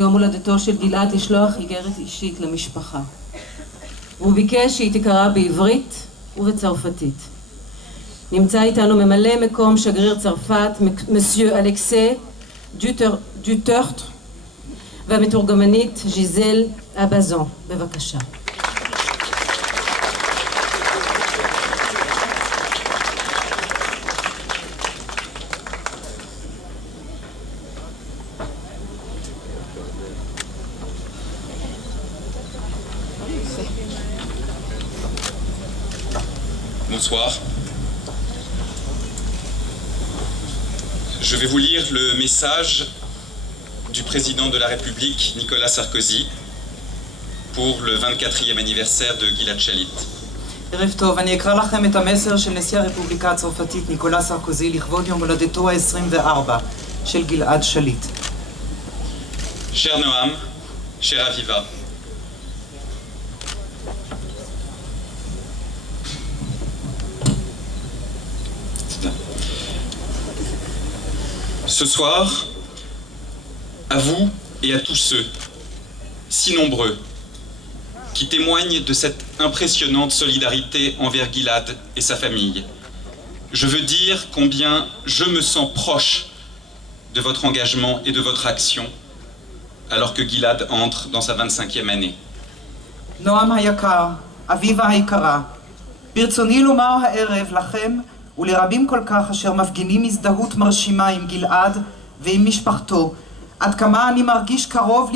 יום הולדתו של גלעד לשלוח איגרת אישית למשפחה. הוא ביקש שהיא תקרא בעברית ובצרפתית. נמצא איתנו ממלא מקום שגריר צרפת, מסיו אלכסה דוטרט, והמתורגמנית ז'יזל אבזון. בבקשה. Bonsoir. Je vais vous lire le message du président de la République, Nicolas Sarkozy, pour le 24e anniversaire de Gilad Shalit. ערב טוב, אני אקרא לכם את המסר של נשיא הרפובליקה הצרפתית ניקולא סרקוזי לכבוד יום הולדתו ה-24 של גלעד שליט. Cher Noam, cher Aviva, ce soir, à vous et à tous ceux, si nombreux, qui témoignent de cette impressionnante solidarité envers Gilad et sa famille, je veux dire combien je me sens proche de votre engagement et de votre action alors que Gilad entre dans sa 25e année. נועם היקר, אביבה היקרה, ברצוני לומר הערב לכם ולרבים כל כך אשר מפגינים הזדהות מרשימה עם גלעד ועם משפחתו, עד כמה אני מרגיש קרוב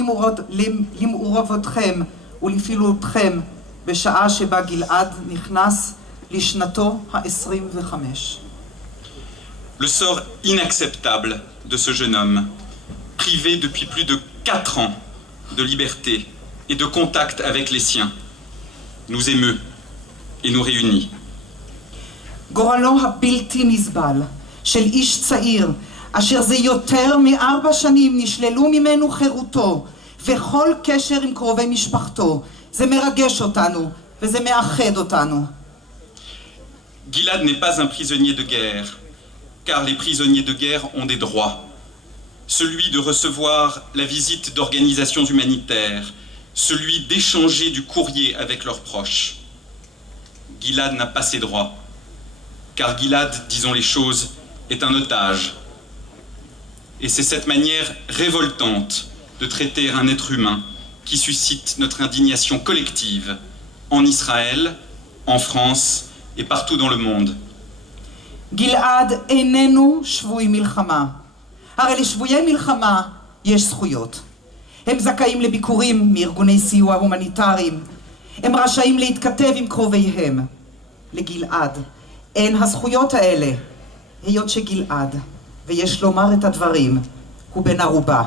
למעורבותכם ולפעילותכם בשעה שבה גלעד נכנס לשנתו ה-25. Le sort inacceptable de ce jeune homme, privé depuis plus de 4 ans de liberté et de contact avec les siens, nous émeut et nous réunit. גורלו הבלתי נסבל של איש צעיר אשר זה יותר מ4 שנים נשללו ממנו חירותו וכל קשר עם קרובי משפחתו, זה מרגש אותנו וזה מאחד אותנו. Gilad n'est pas un prisonnier de guerre, car les prisonniers de guerre ont des droits. Celui de recevoir la visite d'organisations humanitaires, celui d'échanger du courrier avec leurs proches. Gilad n'a pas ces droits, car Gilad, disons les choses, est un otage. Et c'est cette manière révoltante de traiter un être humain qui suscite notre indignation collective en Israël, en France et partout dans le monde. גלעד איננו שבוי מלחמה. הרי לשבויי מלחמה יש זכויות. הם זכאים לביקורים מארגוני סיוע הומניטריים. הם רשאים להתכתב עם קרוביהם. לגלעד אין הזכויות האלה, היות שגלעד, ויש לומר את הדברים, הוא בן ערובה.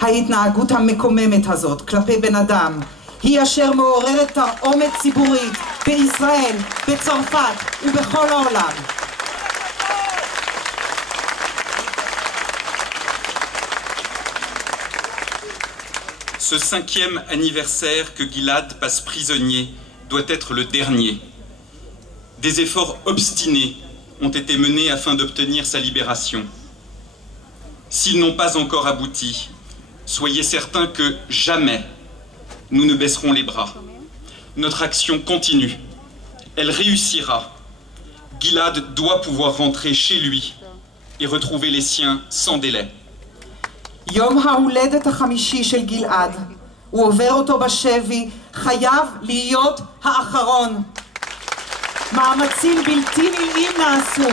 ההתנהגות המקוממת הזאת כלפי בן אדם היא אשר מעוררת תרעומת ציבורית בישראל, בצרפת ובכל העולם. Ce 5e anniversaire que Gilad passe prisonnier doit être le dernier. Des efforts obstinés ont été menés afin d'obtenir sa libération. S'ils n'ont pas encore abouti, soyez certains que jamais nous ne baisserons les bras. Notre action continue. Elle réussira. Gilad doit pouvoir rentrer chez lui et retrouver les siens sans délai. יום ההולדת החמישי של גלעד, הוא עובר אותו בשבי, חייב להיות האחרון. מאמצים בלתי נלאים נעשו.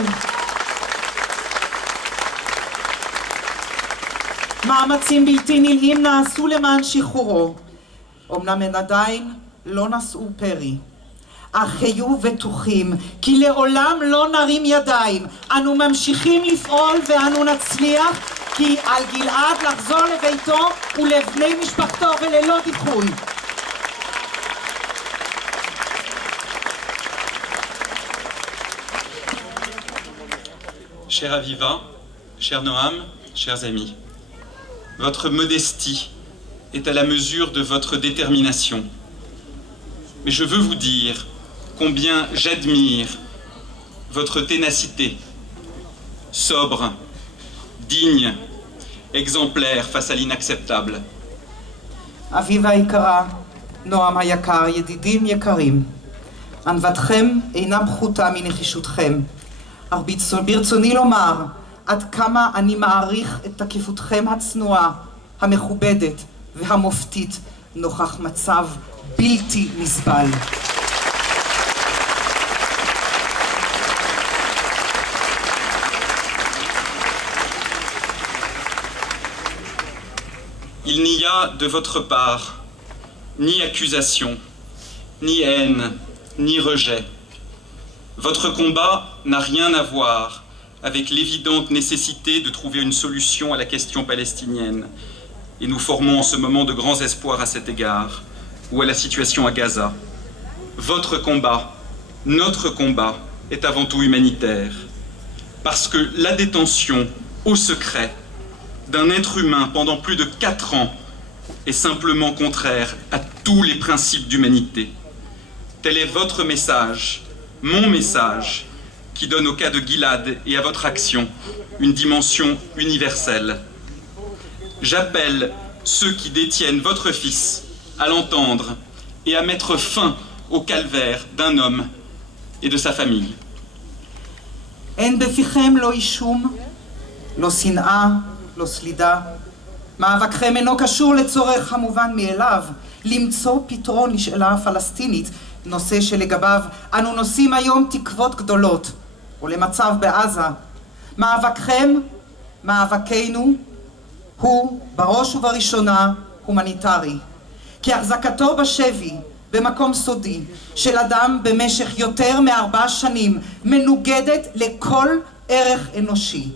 מאמצים בלתי נלאים נעשו למען שחרורו. אמנם הן עדיין לא נשאו פרי, אך היו בטוחים כי לעולם לא נרים ידיים. אנו ממשיכים לפעול ואנו נצליח, כי על גלעד לחזור לביתו ולבני משפחתו וללא דיחוי. Cher Aviva, cher Noam, chers amis, votre modestie est à la mesure de votre détermination. Mais je veux vous dire combien j'admire votre ténacité, sobre, digne, exemplaire face à l'inacceptable. אביבה היקרה, נועם היקר, ידידים יקרים, ענוותכם אינה פחותה מנחישותכם, אך ברצוני לומר עד כמה אני מעריך את תקיפותכם הצנועה, המכובדת והמופתית נוכח מצב בלתי נסבל. Il n'y a de votre part ni accusation, ni haine, ni rejet. Votre combat n'a rien à voir avec l'évidente nécessité de trouver une solution à la question palestinienne. Et nous formons en ce moment de grands espoirs à cet égard, ou à la situation à Gaza. Votre combat, notre combat, est avant tout humanitaire. Parce que la détention au secret d'un être humain pendant plus de 4 ans est simplement contraire à tous les principes d'humanité. Tel est votre message, mon message, qui donne au cas de Gilad et à votre action une dimension universelle. J'appelle ceux qui détiennent votre fils à l'entendre et à mettre fin au calvaire d'un homme et de sa famille. אין בפיכם לא אישום, לא שנאה, לא סלידה. מאבקכם אינו קשור לצורך המובן מאליו, למצוא פתרון לשאלה הפלסטינית, נושא שלגביו אנו נושאים היום תקוות גדולות, ולמצב בעזה. מאבקכם, מאבקנו, הוא בראש ובראשונה הומניטרי. כי החזקתו בשבי במקום סודי של אדם במשך יותר מ4 שנים מנוגדת לכל ערך אנושי.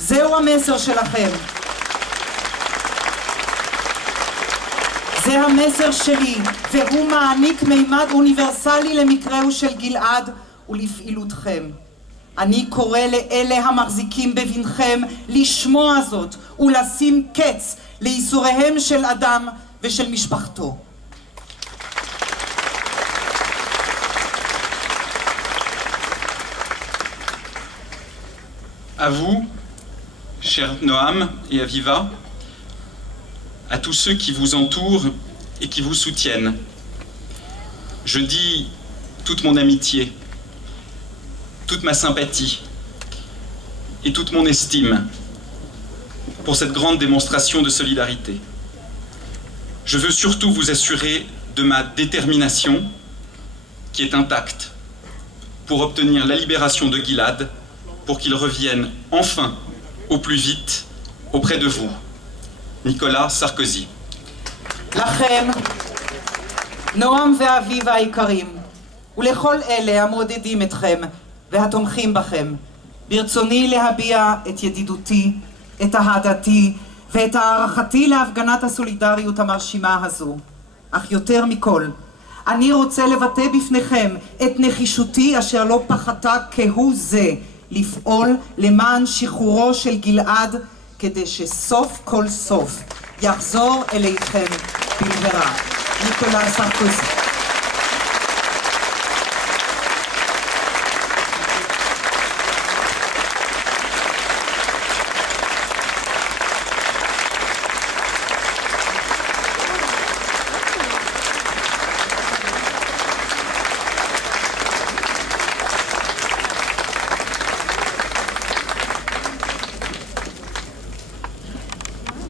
זהו המסר שלכם. זה המסר שלי, והוא מעניק מימד אוניברסלי למקראו של גלעד ולפעילותכם. אני קורא לאלה המחזיקים בבנכם לשמוע זאת ולשים קץ לייסוריהם של אדם ושל משפחתו. À vous, cher Noam et Aviva, à tous ceux qui vous entourent et qui vous soutiennent, je dis toute mon amitié, toute ma sympathie et toute mon estime pour cette grande démonstration de solidarité. Je veux surtout vous assurer de ma détermination qui est intacte pour obtenir la libération de Gilad, pour qu'il revienne enfin au plus vite auprès de vous. Nicolas Sarkozy. לכם, נועם ואביבה היקרים, ולכל אלה המעודדים אתכם והתומכים בכם, ברצוני להביע את ידידותי, את אהדתי ואת הערכתי להפגנת הסולידריות המרשימה הזו. אך יותר מכל, אני רוצה לבטא בפניכם את נחישותי אשר לא פחתה כהוא זה לפעול למען שחרורו של גלעד כדי שסוף כל סוף יחזור אליכם במהרה. ניקולא סרקוזי.